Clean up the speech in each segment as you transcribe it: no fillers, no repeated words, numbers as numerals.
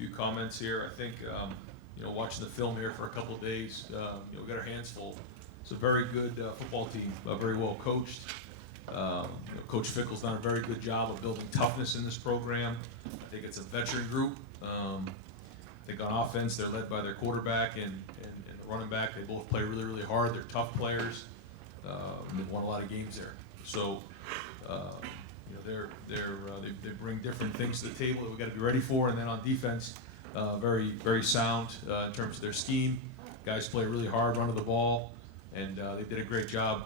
few comments here. I think, watching the film here for a couple of days, we got our hands full. It's a very good football team, very well coached. Coach Fickle's done a very good job of building toughness in this program. I think it's a veteran group. I think on offense, they're led by their quarterback and the running back. They both play really, really hard. They're tough players. They've won a lot of games there. So, they bring different things to the table that we got to be ready for. And then on defense, very, very sound in terms of their scheme. Guys play really hard, running the ball, and they did a great job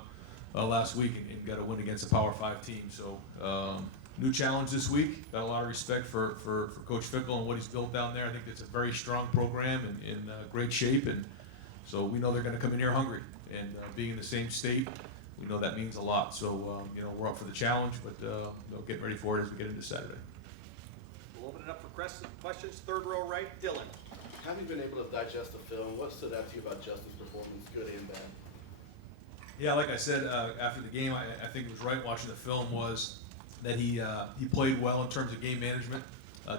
last week and got a win against a Power 5 team. So, new challenge this week. Got a lot of respect for Coach Fickle and what he's built down there. I think it's a very strong program and in great shape, and so we know they're going to come in here hungry. And being in the same state, we know that means a lot. So, we're up for the challenge, but getting ready for it as we get into Saturday. We'll open it up for questions. Third row right, Dylan. Having been able to digest the film, what stood out to you about Justin's performance, good and bad? Yeah, like I said after the game, I think it was right watching the film was that he played well in terms of game management.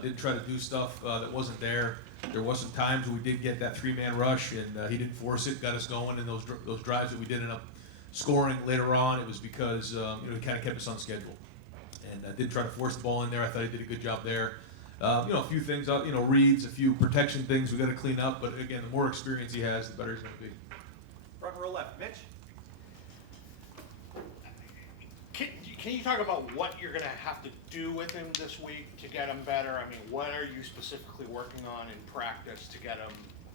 Didn't try to do stuff that wasn't there. There was some times we did get that three-man rush, and he didn't force it, got us going in those drives that we did end up scoring later on. It was because he kind of kept us on schedule, and didn't try to force the ball in there. I thought he did a good job there. A few things, reads, a few protection things we got to clean up. But again, the more experience he has, the better he's going to be. Front row left, Mitch. Can you talk about what you're going to have to do with him this week to get him better? I mean, what are you specifically working on in practice to get him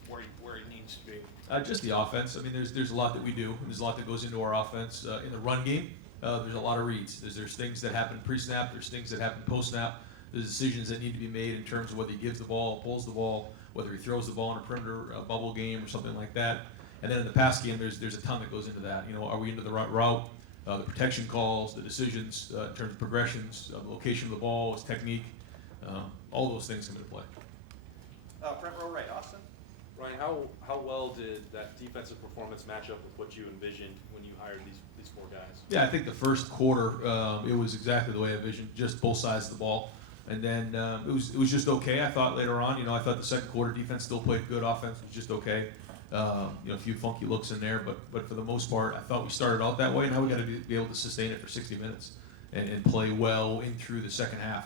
where he needs to be? Just the offense. I mean, there's a lot that we do. There's a lot that goes into our offense. In the run game, there's a lot of reads. There's things that happen pre-snap. There's things that happen post-snap. There's decisions that need to be made in terms of whether he gives the ball, pulls the ball, whether he throws the ball in a perimeter bubble game or something like that. And then in the pass game, there's a ton that goes into that. Are we into the right route? The protection calls, the decisions in terms of progressions, the location of the ball, his technique, all those things come into play. Front row right, Austin. Ryan, how well did that defensive performance match up with what you envisioned when you hired these four guys? Yeah, I think the first quarter it was exactly the way I envisioned, just both sides of the ball, and then it was just okay. I thought later on, I thought the second quarter defense still played good, offense was just okay. A few funky looks in there, but for the most part, I thought we started out that way. Now we got to be able to sustain it for 60 minutes and play well in through the second half,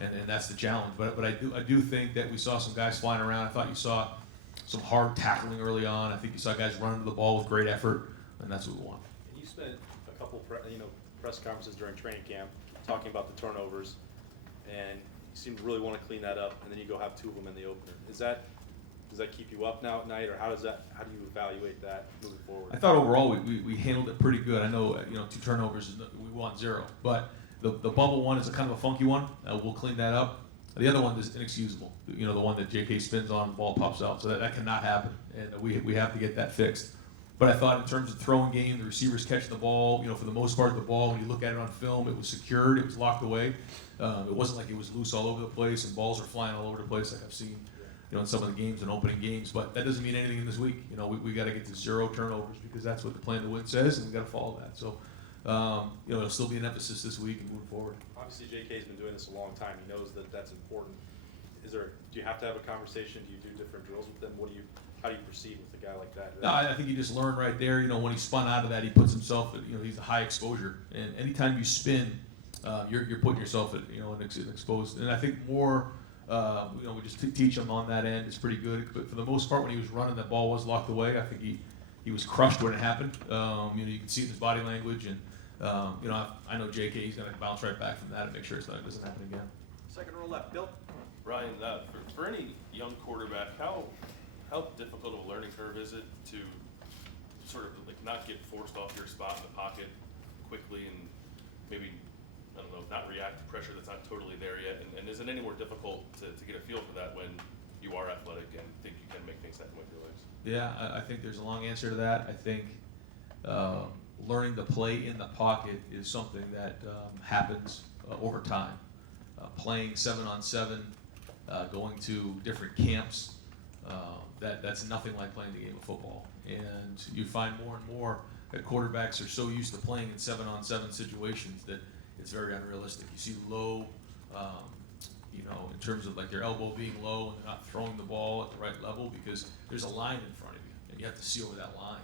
and that's the challenge. But I do think that we saw some guys flying around. I thought you saw some hard tackling early on. I think you saw guys running to the ball with great effort, and that's what we want. And you spent a couple press conferences during training camp talking about the turnovers, and you seem to really want to clean that up, and then you go have two of them in the opener. Does that keep you up now at night, or how do you evaluate that moving forward? I thought overall we handled it pretty good. I know 2 turnovers we want 0, but the bubble one is a kind of a funky one. We'll clean that up. The other one is inexcusable. The one that JK spins on, the ball pops out, so that cannot happen, and we have to get that fixed. But I thought in terms of throwing game, the receivers catching the ball, for the most part, the ball when you look at it on film, it was secured, it was locked away. It wasn't like it was loose all over the place and balls are flying all over the place like I've seen. In some of the games and opening games, but that doesn't mean anything in this week. We got to get to 0 turnovers because that's what the plan to win says, and we got to follow that. So, it'll still be an emphasis this week and moving forward. Obviously, JK's been doing this a long time. He knows that that's important. Do you have to have a conversation? Do you do different drills with them? How do you proceed with a guy like that? No, I think you just learn right there. When he spun out of that, he puts himself at, he's a high exposure, and anytime you spin, you're putting yourself at, exposed. And I think more. We just teach him on that end. It's pretty good. But for the most part, when he was running, the ball was locked away. I think he was crushed when it happened. You can see it in his body language, and I know JK. He's going to bounce right back from that and make sure it doesn't happen again. Second row left, Bill. Ryan, for any young quarterback, how difficult of a learning curve is it to sort of not get forced off your spot in the pocket quickly and maybe, I don't know, not react to pressure that's not totally there yet? And is it any more difficult to get a feel for that when you are athletic and think you can make things happen with your legs? Yeah, I think there's a long answer to that. I think learning to play in the pocket is something that happens over time. Playing 7-on-7, going to different camps, that's nothing like playing the game of football. And you find more and more that quarterbacks are so used to playing in 7-on-7 situations that it's very unrealistic. You see low you know, in terms of like their elbow being low and they're not throwing the ball at the right level because there's a line in front of you and you have to see over that line.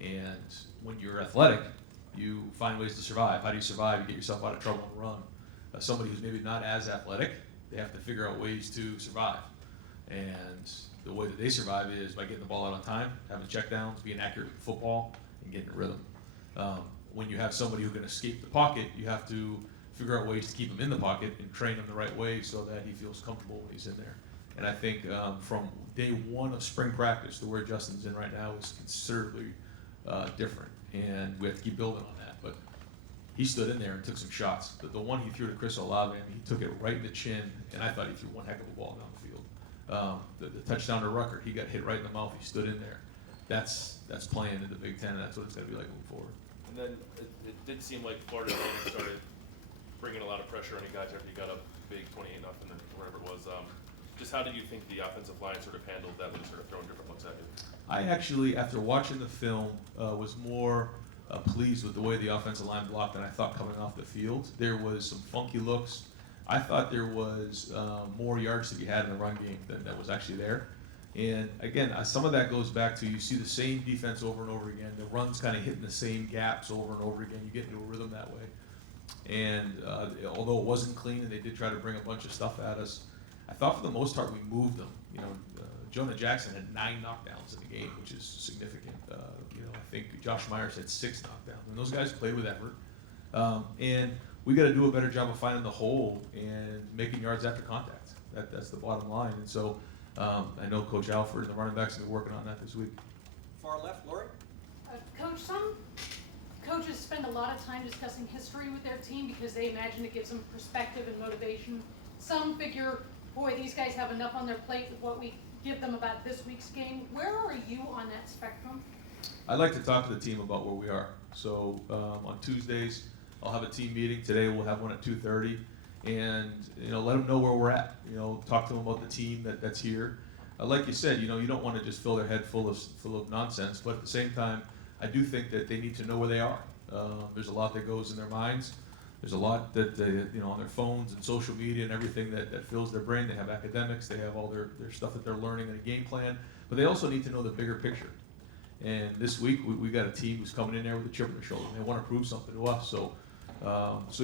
And when you're athletic, you find ways to survive. How do you survive? You get yourself out of trouble and run. Somebody who's maybe not as athletic, they have to figure out ways to survive. And the way that they survive is by getting the ball out on time, having checkdowns, being accurate with football, and getting a rhythm. When you have somebody who can escape the pocket, you have to figure out ways to keep him in the pocket and train him the right way so that he feels comfortable when he's in there. And I think from day one of spring practice to where Justin's in right now is considerably different. And we have to keep building on that. But he stood in there and took some shots. The one he threw to Chris Olave, he took it right in the chin, and I thought he threw one heck of a ball down the field. The touchdown to Rucker, he got hit right in the mouth. He stood in there. That's playing in the Big Ten, and that's what it's going to be like moving forward. And then it did seem like Florida started bringing a lot of pressure on you guys after you got up big 28-0 or whatever it was. Just how do you think the offensive line sort of handled that when sort of throwing different looks at you? I actually, after watching the film, was more pleased with the way the offensive line blocked than I thought coming off the field. There was some funky looks. I thought there was more yards to be had in the run game than that was actually there. And again, some of that goes back to you see the same defense over and over again. The run's kind of hitting the same gaps over and over again. You get into a rhythm that way. And although it wasn't clean and they did try to bring a bunch of stuff at us, I thought for the most part we moved them. You know, Jonah Jackson had 9 knockdowns in the game, which is significant. I think Josh Myers had 6 knockdowns, and those guys played with effort. And we got to do a better job of finding the hole and making yards after contact. That's the bottom line. And so I know Coach Alford and the running backs have been working on that this week. Far left, Lori. Coach, some coaches spend a lot of time discussing history with their team because they imagine it gives them perspective and motivation. Some figure, boy, these guys have enough on their plate with what we give them about this week's game. Where are you on that spectrum? I'd like to talk to the team about where we are. So on Tuesdays, I'll have a team meeting. Today we'll have one at 2:30, and let them know where we're at. Talk to them about the team that's here. Like you said, you don't want to just fill their head full of nonsense, but at the same time, I do think that they need to know where they are. There's a lot that goes in their minds. There's a lot that on their phones and social media and everything that fills their brain. They have academics. They have all their stuff that they're learning in a game plan, but they also need to know the bigger picture. And this week we got a team who's coming in there with a chip on their shoulder. They want to prove something to us. So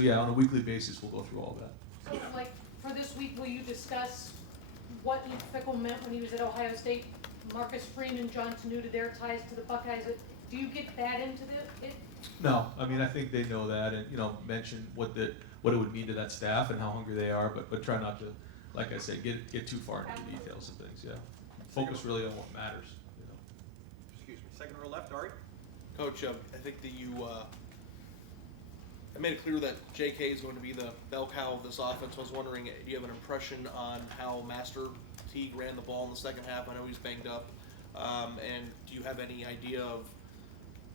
yeah, on a weekly basis we'll go through all that. So, like, for this week, will you discuss what Luke Fickell meant when he was at Ohio State, Marcus Freeman, John Tenuta, their ties to the Buckeyes? Do you get that into it? No, I mean I think they know that, and mention what it would mean to that staff and how hungry they are, but try not to, like I said, get too far into the details of things. Yeah, focus really on what matters. Excuse me. Second row left, Ari. Coach, I think that you I made it clear that J.K. is going to be the bell cow of this offense. I was wondering, do you have an impression on how Master Teague ran the ball in the second half? I know he's banged up. And do you have any idea of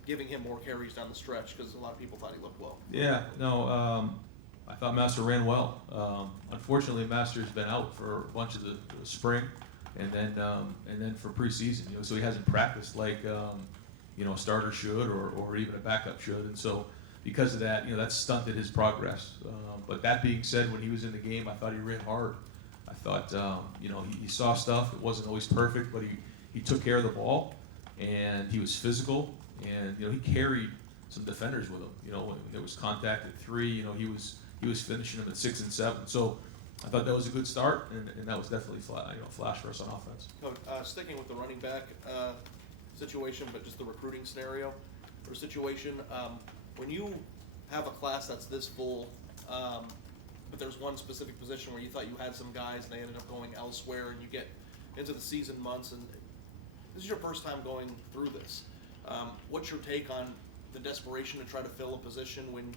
giving him more carries down the stretch? Because a lot of people thought he looked well. Yeah, no, I thought Master ran well. Unfortunately, Master's been out for a bunch of the spring, and then for preseason. So he hasn't practiced like a starter should or even a backup should, and so because of that, that's stunted his progress. But that being said, when he was in the game, I thought he ran hard. I thought he saw stuff. It wasn't always perfect, but he took care of the ball, and he was physical. And he carried some defenders with him. When there was contact at 3, he was finishing them at 6 and 7. So I thought that was a good start, and that was definitely flash for us on offense. Coach, sticking with the running back situation, but just the recruiting scenario or situation, when you have a class that's this full, but there's one specific position where you thought you had some guys and they ended up going elsewhere, and you get into the season months, and this is your first time going through this. What's your take on the desperation to try to fill a position when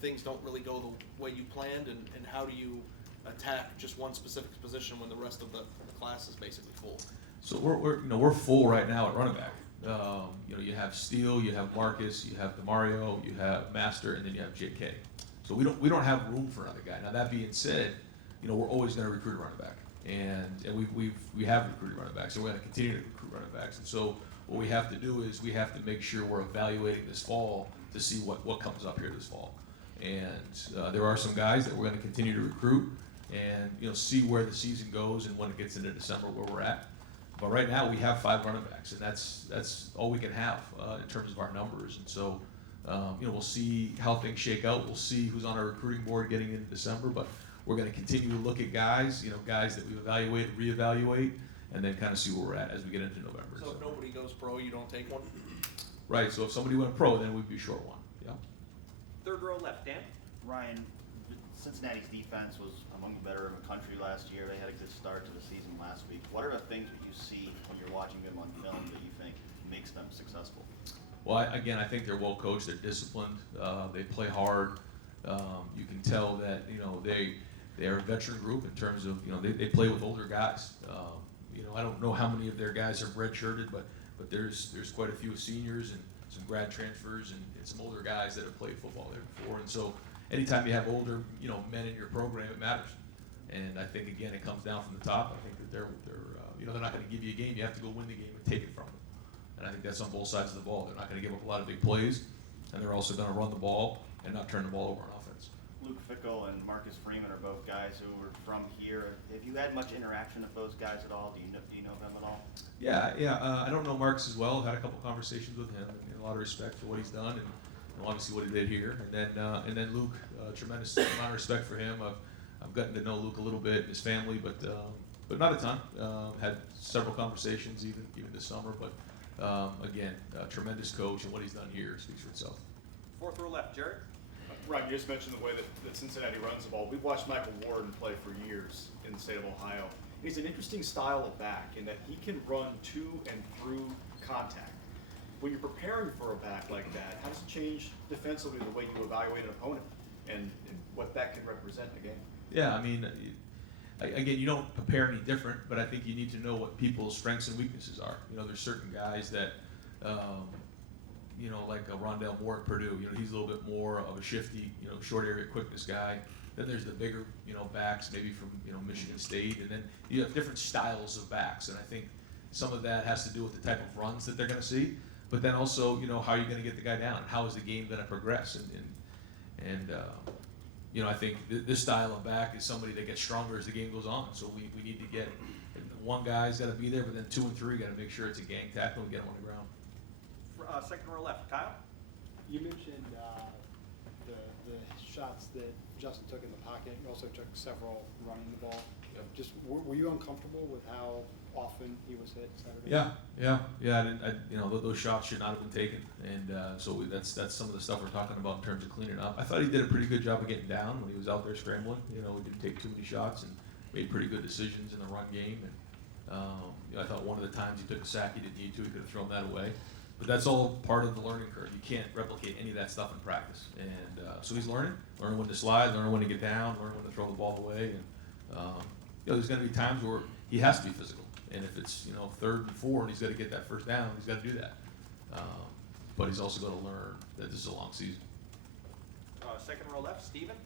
things don't really go the way you planned, and how do you attack just one specific position when the rest of the class is basically full? So we're full right now at running back. You have Steele, you have Marcus, you have DeMario, you have Master, and then you have J.K. So we don't have room for another guy. Now that being said, we're always going to recruit a running back, and we have recruited running backs, and we're going to continue to recruit running backs. And so what we have to do is we have to make sure we're evaluating this fall to see what comes up here this fall. And there are some guys that we're going to continue to recruit. and see where the season goes and when it gets into December where we're at. But right now we have 5 running backs, and that's all we can have in terms of our numbers. And so we'll see how things shake out. We'll see who's on our recruiting board getting into December, but we're going to continue to look at guys, guys that we've evaluated, reevaluate, and then kind of see where we're at as we get into November. So if nobody goes pro, you don't take one? Right. So if somebody went pro, then we'd be short one. Yeah. Third row left, Dan. Ryan, Cincinnati's defense was among the better in the country last year. They had a good start to the season last week. What are the things that you see when you're watching them on film that you think makes them successful? Well, again, I think they're well coached. They're disciplined. They play hard. You can tell that they are a veteran group in terms of they play with older guys. I don't know how many of their guys are redshirted, but there's quite a few seniors and some grad transfers and some older guys that have played football there before. And so anytime you have older men in your program, it matters. And I think again it comes down from the top. I think that they're not going to give you a game. You have to go win the game and take it from them. And I think that's on both sides of the ball. They're not going to give up a lot of big plays, and they're also going to run the ball and not turn the ball over on offense. Luke Fickell and Marcus Freeman are both guys who are from here. Have you had much interaction with those guys at all? Do you know them at all? Yeah. I don't know Marcus as well. I've had a couple conversations with him, and a lot of respect for what he's done, and obviously what he did here. And then Luke, tremendous amount of respect for him. I've gotten to know Luke a little bit, his family, but not a ton. Had several conversations even this summer, but again, tremendous coach, and what he's done here speaks for itself. Fourth row left, Jared. Ryan, you just mentioned the way that Cincinnati runs the ball. We've watched Michael Warden play for years in the state of Ohio. He's an interesting style of back in that he can run to and through contact. When you're preparing for a back like that, how does it change defensively the way you evaluate an opponent and what that can represent in a game? Yeah, I mean, again, you don't prepare any different, but I think you need to know what people's strengths and weaknesses are. There's certain guys that, like a Rondell Moore at Purdue, he's a little bit more of a shifty, short area quickness guy. Then there's the bigger, backs, maybe from, Michigan State, and then you have different styles of backs, and I think some of that has to do with the type of runs that they're going to see, but then also, how are you going to get the guy down? How is the game going to progress? I think this style of back is somebody that gets stronger as the game goes on. So we need to get one guy's got to be there, but then 2 and 3 got to make sure it's a gang tackle and get him on the ground. Second row left, Kyle. You mentioned the shots that Justin took in the pocket. You also took several running the ball. Yep. Just were you uncomfortable with how often he was hit Saturday? Yeah. Those shots should not have been taken, and so that's some of the stuff we're talking about in terms of cleaning up. I thought he did a pretty good job of getting down when he was out there scrambling. We didn't take too many shots and made pretty good decisions in the run game. And I thought one of the times he took a sack he didn't need to. He could have thrown that away. But that's all part of the learning curve. You can't replicate any of that stuff in practice. And so he's learning when to slide, learning when to get down, learning when to throw the ball away. And there's going to be times where he has to be physical. And if it's 3rd and 4 and he's got to get that first down, he's got to do that. But he's also going to learn that this is a long season. Second row left, Steven.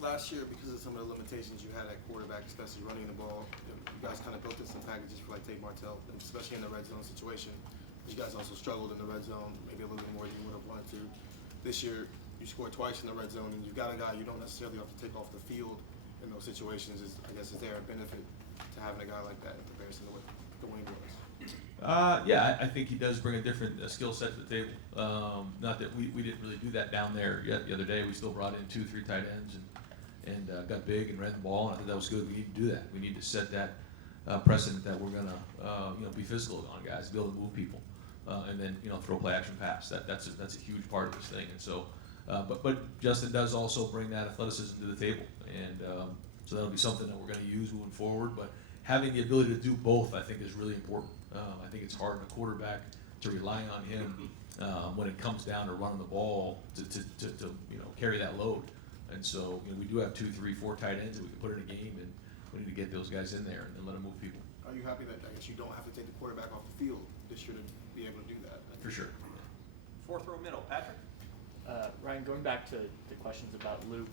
Last year, because of some of the limitations you had at quarterback, especially running the ball, you guys kind of built in some packages for like Tate Martell, especially in the red zone situation. You guys also struggled in the red zone, maybe a little bit more than you would have wanted to. This year, you scored twice in the red zone, and you've got a guy you don't necessarily have to take off the field in those situations. Is there a benefit to having a guy like that in comparison to what Dwayne was? Yeah, I think he does bring a different skill set to the table. Not that we didn't really do that down there yet. The other day, we still brought in 2-3 tight ends and got big and ran the ball, and I think that was good. We need to do that. We need to set that precedent that we're gonna be physical on guys, be able to move people. And then throw play action pass. That's a huge part of this thing. And so, but Justin does also bring that athleticism to the table, and so that'll be something that we're going to use moving forward. But having the ability to do both, I think, is really important. I think it's hard in a quarterback to rely on him when it comes down to running the ball to carry that load. And so we do have 2, 3, 4 tight ends that we can put in a game, and we need to get those guys in there and let them move people. Are you happy that you don't have to take the quarterback off the field this year to be able to do that? For sure. Fourth row middle, Patrick. Ryan, going back to the questions about Luke,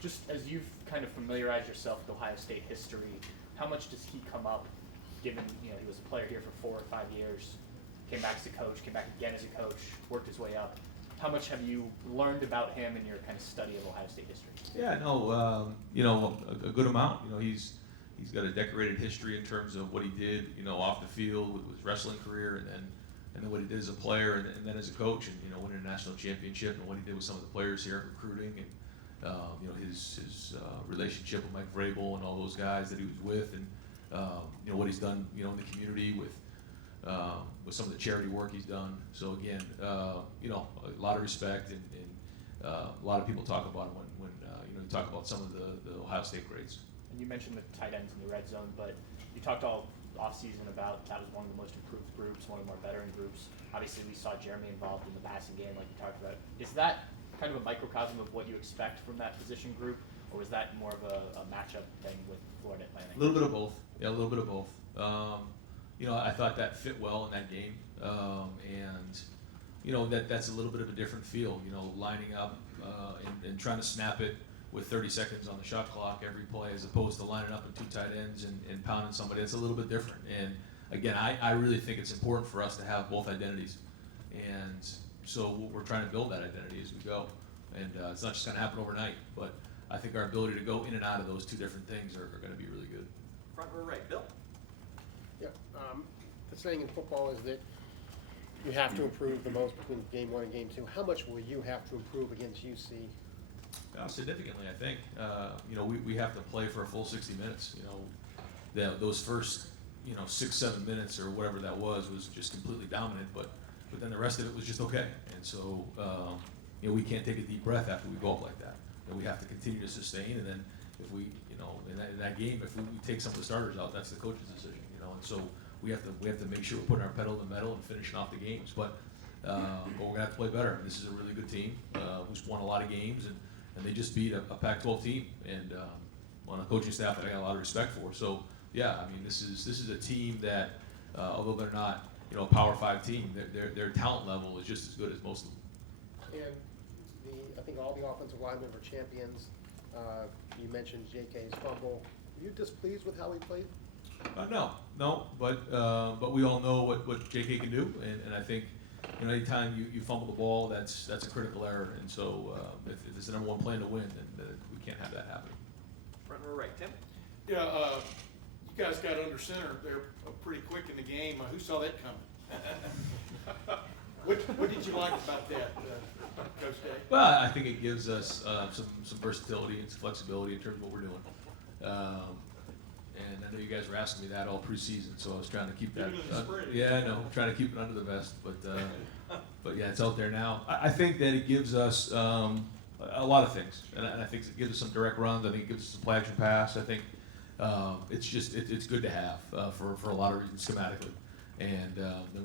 just as you've kind of familiarized yourself with Ohio State history, how much does he come up, given he was a player here for 4 or 5 years, came back as a coach, came back again as a coach, worked his way up. how much have you learned about him in your kind of study of Ohio State history? Yeah, no, a good amount. He's got a decorated history in terms of what he did, off the field with his wrestling career, and then what he did as a player, and then as a coach, and winning a national championship, and what he did with some of the players here, recruiting, and his relationship with Mike Vrabel and all those guys that he was with, and what he's done, in the community with some of the charity work he's done. So again, a lot of respect, and a lot of people talk about him when you talk about some of the Ohio State greats. And you mentioned the tight ends in the red zone, but you talked all offseason about that was one of the most improved groups, one of the more veteran groups. Obviously, we saw Jeremy involved in the passing game, like you talked about. Is that kind of a microcosm of what you expect from that position group, or was that more of a matchup thing with Florida Atlantic? A little bit of both. Yeah, a little bit of both. I thought that fit well in that game, and that's a little bit of a different feel. Lining up and trying to snap it with 30 seconds on the shot clock every play, as opposed to lining up in two tight ends and pounding somebody. It's a little bit different. And again, I really think it's important for us to have both identities, and so we're trying to build that identity as we go. And it's not just going to happen overnight, but I think our ability to go in and out of those two different things are going to be really good. Front row right, Bill. Yeah, the saying in football is that you have to improve the most between game 1 and game 2. How much will you have to improve against UC? Significantly, I think. We have to play for a full 60 minutes. Those first 6-7 minutes or whatever that was just completely dominant, but then the rest of it was just okay. And so we can't take a deep breath after we go up like that. And we have to continue to sustain. And then if we in that game, if we take some of the starters out, that's the coach's decision. And so we have to make sure we're putting our pedal to the metal and finishing off the games. But we're gonna have to play better. This is a really good team who's won a lot of games, and they just beat a Pac-12 team, and on a coaching staff that I got a lot of respect for. So yeah, I mean, this is a team that although they're not a Power 5 team, their talent level is just as good as most of them. And I think all the offensive linemen were champions. You mentioned JK's fumble. Were you displeased with how he played? No, but we all know what JK can do, and I think anytime you fumble the ball, that's a critical error, and so if it's the number one plan to win, then we can't have that happen. Front row right, Tim. Yeah, you guys got under center there pretty quick in the game. Who saw that coming? What did you like about that, Coach Day? Well, I think it gives us some versatility and some flexibility in terms of what we're doing. And I know you guys were asking me that all preseason, so I was trying to keep that. Yeah, I know, trying to keep it under the vest, but yeah, it's out there now. I think that it gives us a lot of things, and I think it gives us some direct runs. I think it gives us some play action pass. I think it's good to have for a lot of reasons schematically, and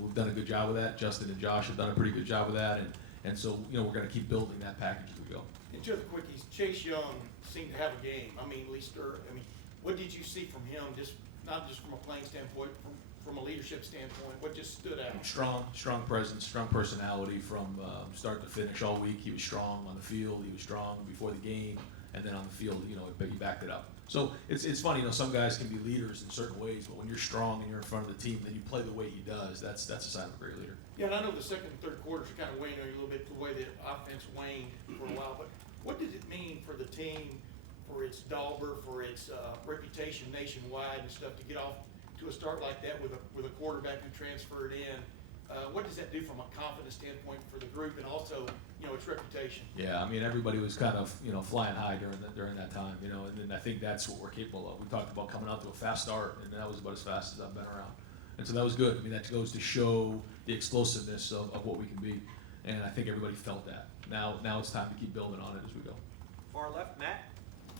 we've done a good job with that. Justin and Josh have done a pretty good job with that, and so we're going to keep building that package as we go. And just quickies, Chase Young seemed to have a game. What did you see from him, not just from a playing standpoint, from a leadership standpoint? What just stood out? Strong presence, strong personality from start to finish all week. He was strong on the field. He was strong before the game, and then on the field, he backed it up. So it's funny, some guys can be leaders in certain ways, but when you're strong and you're in front of the team, then you play the way he does. That's a sign of a great leader. Yeah, and I know the second and third quarters are kind of weighing on you a little bit, the way the offense waned for a while. But what does it mean for the team, for its Dauber, for its reputation nationwide and stuff, to get off to a start like that with a quarterback who transferred in? What does that do from a confidence standpoint for the group, and also its reputation? Yeah, I mean, everybody was kind of flying high during that time, and I think that's what we're capable of. We talked about coming out to a fast start, and that was about as fast as I've been around, and so that was good. I mean, that goes to show the explosiveness of what we can be, and I think everybody felt that. Now it's time to keep building on it as we go. Far left, Matt.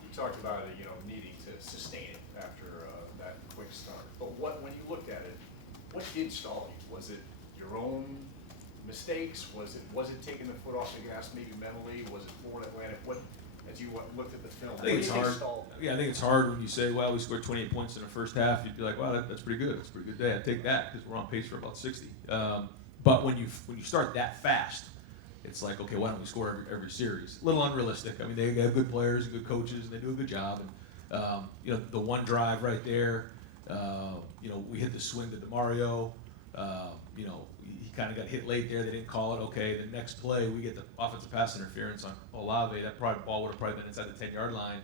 You talked about it, needing to sustain it after that quick start. But when you looked at it, what did stall you? Was it your own mistakes? Was it taking the foot off the gas, maybe mentally? Was it Florida Atlantic? As you looked at the film, I think it's hard. Yeah, I think it's hard when you say, "Well, we scored 28 points in the first half." You'd be like, "Wow, that's pretty good. That's a pretty good day. I take that because we're on pace for about 60." But when you start that fast, it's like, okay, why don't we score every series? A little unrealistic. I mean, they have good players and good coaches, and they do a good job. And the one drive right there, we hit the swing to DeMario. He kind of got hit late there. They didn't call it. Okay, the next play we get the offensive pass interference on Olave. That ball would have probably been inside the 10-yard line.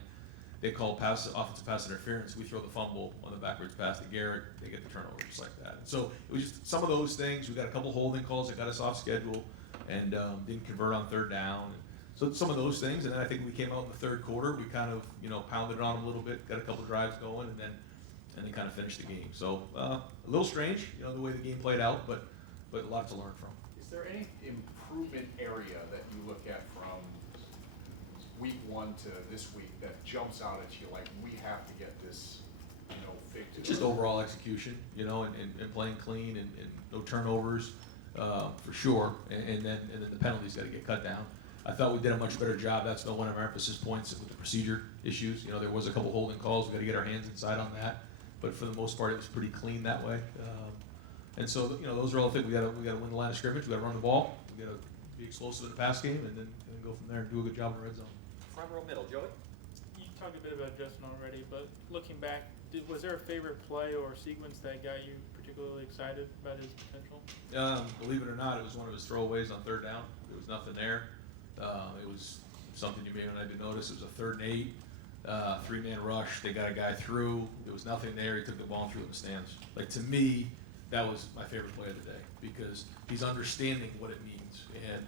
They call offensive pass interference. We throw the fumble on the backwards pass to Garrett. They get the turnover just like that. So it was just some of those things. We got a couple holding calls that got us off schedule and didn't convert on third down. So some of those things. And then I think we came out in the third quarter. We kind of pounded it on them a little bit, got a couple drives going, and then kind of finished the game. So a little strange, the way the game played out, but a lot to learn from. Is there any improvement area that you look at from week 1 to this week that jumps out at you, like we have to get this, fixed? Just overall execution, and playing clean and no turnovers, for sure. And then the penalties got to get cut down. I thought we did a much better job. That's one of our emphasis points with the procedure issues. There was a couple holding calls. We got to get our hands inside on that. But for the most part, it was pretty clean that way. And so, those are all the things. We got to win the line of scrimmage. We got to run the ball. We got to be explosive in the pass game, and then go from there and do a good job in the red zone. Front row middle, Joey? You talked a bit about Justin already, but looking back, was there a favorite play or sequence that got you particularly excited about his potential? Believe it or not, it was one of his throwaways on third down. There was nothing there. It was something you may not even notice. It was a 3rd and 8, 3-man rush. They got a guy through. There was nothing there. He took the ball and threw it in the stands. Like, to me, that was my favorite play of the day because he's understanding what it means. And,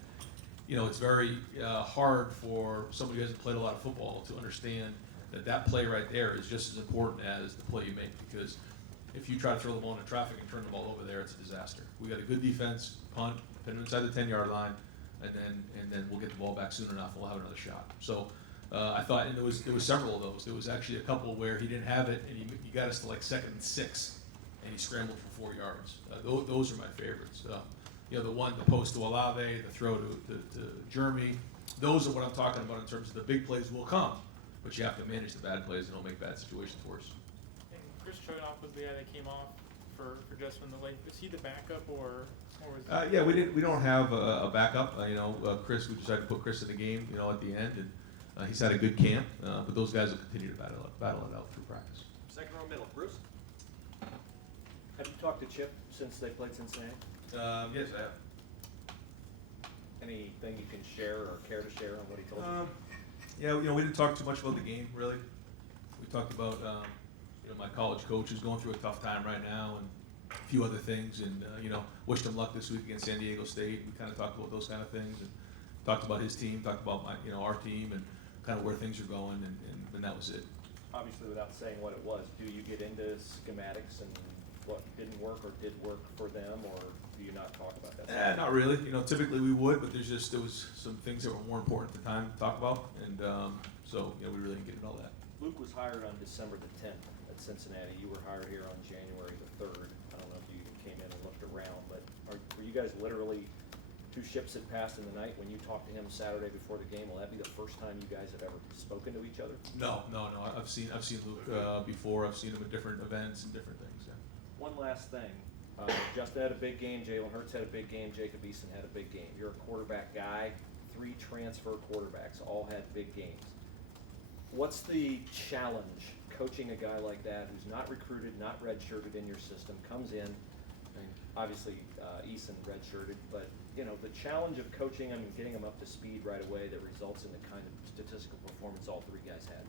it's very hard for somebody who hasn't played a lot of football to understand that play right there is just as important as the play you make, because if you try to throw the ball into traffic and turn the ball over there, it's a disaster. We got a good defense, punt, put him inside the 10-yard line, and then we'll get the ball back soon enough. We'll have another shot. So I thought, and there was several of those. There was actually a couple where he didn't have it, and he got us to like 2nd and 6, and he scrambled for 4 yards. Those are my favorites. The post to Olave, the throw to Jeremy. Those are what I'm talking about in terms of the big plays will come, but you have to manage the bad plays and don't make bad situations for us. And Chris Chodoff was the guy that came off for Justin the late. Was he the backup or was? Yeah, we don't have a backup. Chris, we decided to put Chris in the game, at the end, and he's had a good camp. But those guys will continue to battle it out through practice. Second row middle, Bruce? Have you talked to Chip since they played Cincinnati? Yes, I have. Anything you can share or care to share on what he told you? Yeah, we didn't talk too much about the game, really. We talked about, my college coach who's going through a tough time right now, and a few other things, and wished him luck this week against San Diego State. We kind of talked about those kind of things, and talked about his team, talked about our team, and kind of where things are going, and that was it. Obviously, without saying what it was, do you get into schematics and what didn't work or did work for them, or do you not talk about that? Not really. Typically we would, but there was some things that were more important at the time to talk about, and so we really didn't get into all that. Luke was hired on December the 10th at Cincinnati. You were hired here on January the 3rd. I don't know if you even came in and looked around, but were you guys literally two ships that passed in the night when you talked to him Saturday before the game? Will that be the first time you guys have ever spoken to each other? No. I've seen Luke before. I've seen him at different events and different things. Yeah. One last thing. Justin had a big game. Jalen Hurts had a big game. Jacob Eason had a big game. You're a quarterback guy. 3 transfer quarterbacks all had big games. What's the challenge coaching a guy like that who's not recruited, not redshirted in your system, comes in, and obviously Eason redshirted, but the challenge of coaching him and getting him up to speed right away that results in the kind of statistical performance all 3 guys had?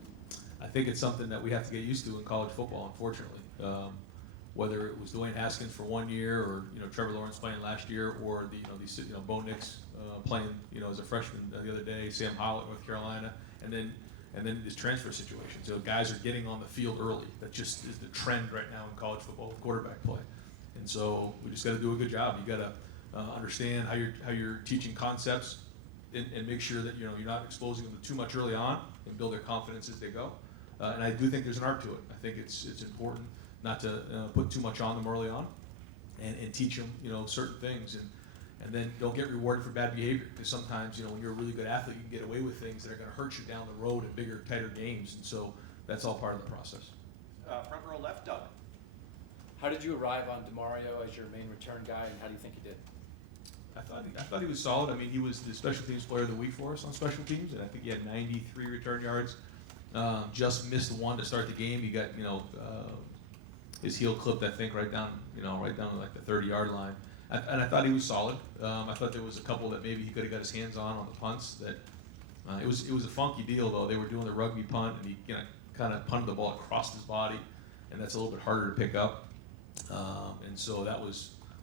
I think it's something that we have to get used to in college football, unfortunately. Whether it was Dwayne Haskins for 1 year, or Trevor Lawrence playing last year, or these Bo Nix playing as a freshman the other day, Sam Howell at North Carolina, and then this transfer situation. So guys are getting on the field early. That just is the trend right now in college football with quarterback play. And so we just got to do a good job. You got to understand how you're teaching concepts, and make sure that you're not exposing them too much early on, and build their confidence as they go. And I do think there's an art to it. I think it's important not to put too much on them early on, and teach them certain things, and then don't get rewarded for bad behavior, because sometimes when you're a really good athlete, you can get away with things that are going to hurt you down the road in bigger, tighter games, and so that's all part of the process. Front row left, Doug. How did you arrive on DeMario as your main return guy, and how do you think you did? I thought he was solid. I mean, he was the special teams player of the week for us on special teams, and I think he had 93 return yards. Just missed one to start the game. He got his heel clipped, I think, right down to like the 30-yard line. and I thought he was solid. I thought there was a couple that maybe he could have got his hands on the punts. That it was a funky deal though. They were doing the rugby punt, and he kind of punted the ball across his body, and that's a little bit harder to pick up. And so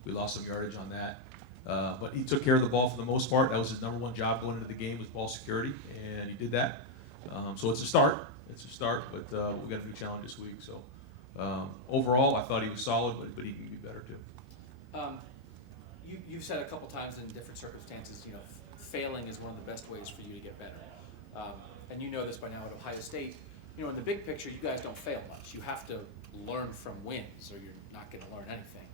we lost some yardage on that. But he took care of the ball for the most part. That was his number one job going into the game, was ball security, and he did that. So it's a start. But we got a new challenge this week. So overall, I thought he was solid, but he can be better too. You've said a couple times in different circumstances, failing is one of the best ways for you to get better. And you know this by now at Ohio State. In the big picture, you guys don't fail much. You have to learn from wins, or you're not going to learn anything.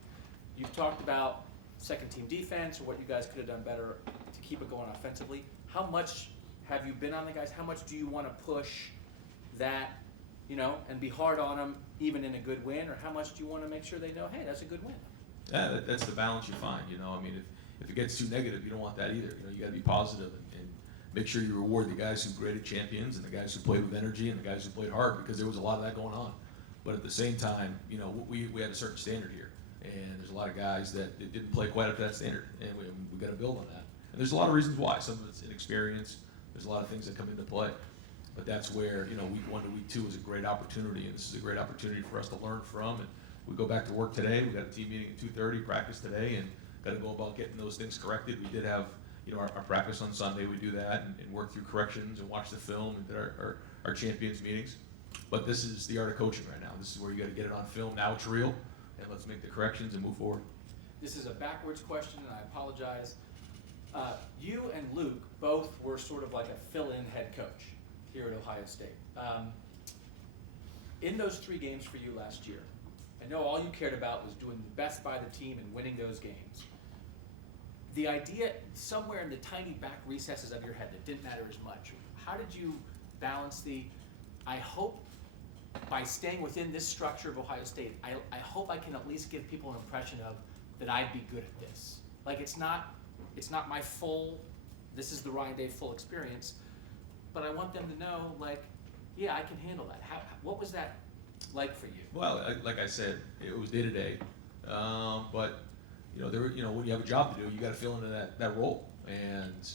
You've talked about second team defense, or what you guys could have done better to keep it going offensively. How much have you been on the guys? How much do you want to push that, and be hard on them even in a good win, or how much do you want to make sure they know, hey, that's a good win? Yeah, that's the balance you find. I mean, if it gets too negative, you don't want that either. You got to be positive and make sure you reward the guys who graded champions and the guys who played with energy and the guys who played hard, because there was a lot of that going on. But at the same time, we had a certain standard here, and there's a lot of guys that didn't play quite up to that standard, and we got to build on that. And there's a lot of reasons why. Some of it's inexperience. There's a lot of things that come into play. But that's where, week 1 to week 2 is a great opportunity, and this is a great opportunity for us to learn from. And we go back to work today. We got a team meeting at 2:30, practice today, and got to go about getting those things corrected. We did have, our practice on Sunday. We do that and work through corrections and watch the film and did our champions meetings. But this is the art of coaching right now. This is where you got to get it on film. Now it's real, and let's make the corrections and move forward. This is a backwards question, and I apologize. You and Luke both were sort of like a fill-in head coach here at Ohio State. In those 3 games for you last year, I know all you cared about was doing the best by the team and winning those games. The idea, somewhere in the tiny back recesses of your head that didn't matter as much, how did you balance I hope by staying within this structure of Ohio State, I hope I can at least give people an impression of that I'd be good at this. Like, it's not my this is the Ryan Day full experience, but I want them to know, yeah, I can handle that. What was that like for you? Well, like I said, it was day to day, but when you have a job to do, you got to fill into that role, and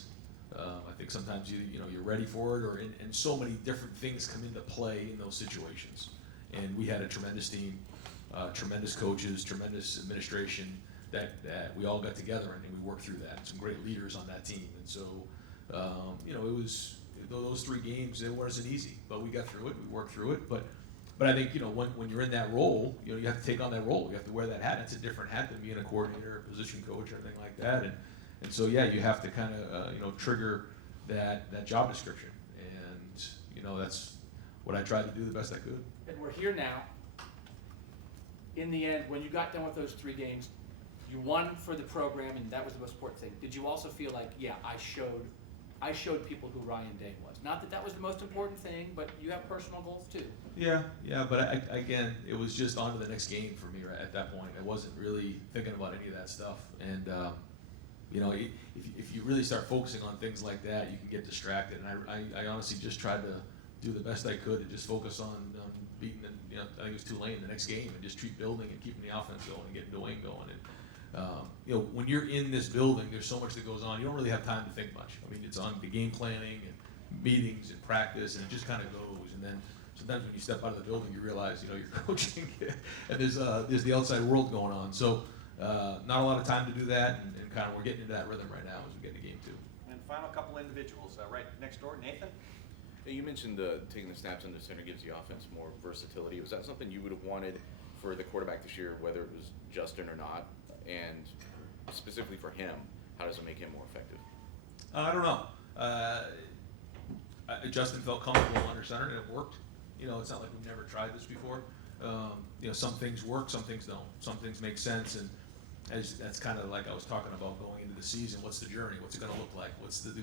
I think sometimes you're ready for it, and so many different things come into play in those situations. And we had a tremendous team, tremendous coaches, tremendous administration that we all got together and we worked through that. Some great leaders on that team, and so it was those 3 games. It wasn't easy, but we got through it. We worked through it, but I think when you're in that role, you have to take on that role. You have to wear that hat. It's a different hat than being a coordinator, a position coach, or anything like that. And so yeah, you have to kind of trigger that job description, and that's what I tried to do the best I could. And we're here now. In the end, when you got done with those 3 games, you won for the program, and that was the most important thing. Did you also feel like, yeah, I showed people who Ryan Day was? Not that was the most important thing, but you have personal goals too. Yeah, but again, it was just on to the next game for me right at that point. I wasn't really thinking about any of that stuff, and if you really start focusing on things like that, you can get distracted. And I honestly just tried to do the best I could and just focus on beating I think it was Tulane the next game, and just keep building and keeping the offense going and getting Dwayne going. And when you're in this building, there's so much that goes on. You don't really have time to think much. I mean, it's on the game planning and meetings and practice, and it just kind of goes. And then sometimes when you step out of the building, you realize you're coaching, and there's the outside world going on. So not a lot of time to do that, and kind of we're getting into that rhythm right now as we get into game 2. And final couple individuals, right next door, Nathan. You mentioned taking the snaps under center gives the offense more versatility. Was that something you would have wanted for the quarterback this year, whether it was Justin or not? And specifically for him, how does it make him more effective? I don't know. Justin felt comfortable under center, and it worked. It's not like we've never tried this before. Some things work, some things don't. Some things make sense, and that's kind of like I was talking about going into the season. What's the journey? What's it going to look like?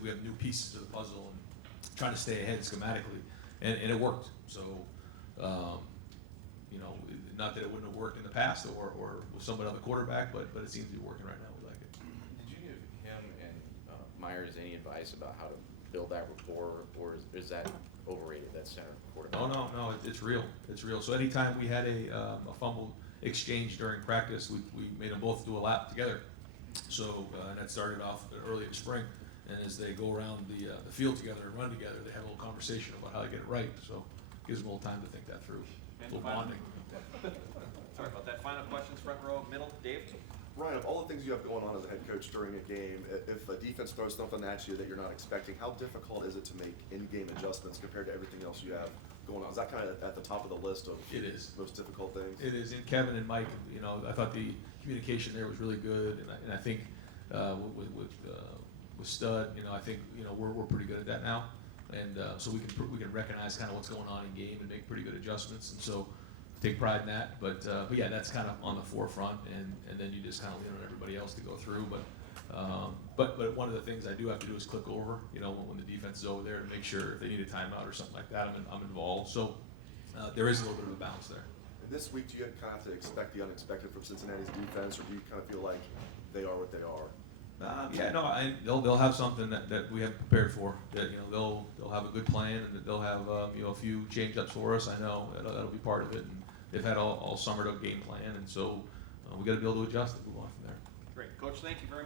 We have new pieces to the puzzle, and trying to stay ahead schematically, and it worked. So, not that it wouldn't have worked in the past or with somebody on the quarterback, but it seems to be working right now. We like it. Did you give him and Myers any advice about how to build that rapport, or is that overrated, that center quarterback? Oh no, it's real. It's real. So anytime we had a fumble exchange during practice, we made them both do a lap together, So, and that started off early in the spring. And as they go around the field together and run together, they have a little conversation about how to get it right. So it gives them a little time to think that through. A little bonding. Sorry about that. Final questions, front row, middle, Dave? Ryan, of all the things you have going on as a head coach during a game, if a defense throws something at you that you're not expecting, how difficult is it to make in-game adjustments compared to everything else you have going on? Is that kind of at the top of the list of It is. most difficult things? It is. And Kevin and Mike, I thought the communication there was really good. And I think with Stud, I think we're pretty good at that now. And so we can recognize kind of what's going on in game and make pretty good adjustments. And so take pride in that, but yeah, that's kind of on the forefront, and then you just kind of lean on everybody else to go through. But one of the things I do have to do is click over, when the defense is over there to make sure if they need a timeout or something like that, I'm involved. So there is a little bit of a balance there. And this week, do you kind of have to expect the unexpected from Cincinnati's defense, or do you kind of feel like they are what they are? They'll have something that we haven't prepared for. That they'll have a good plan, and that they'll have a few change ups for us. I know that'll be part of it. And they've had all summer to game plan, and so we got to be able to adjust and move on from there. Great. Coach, thank you very much.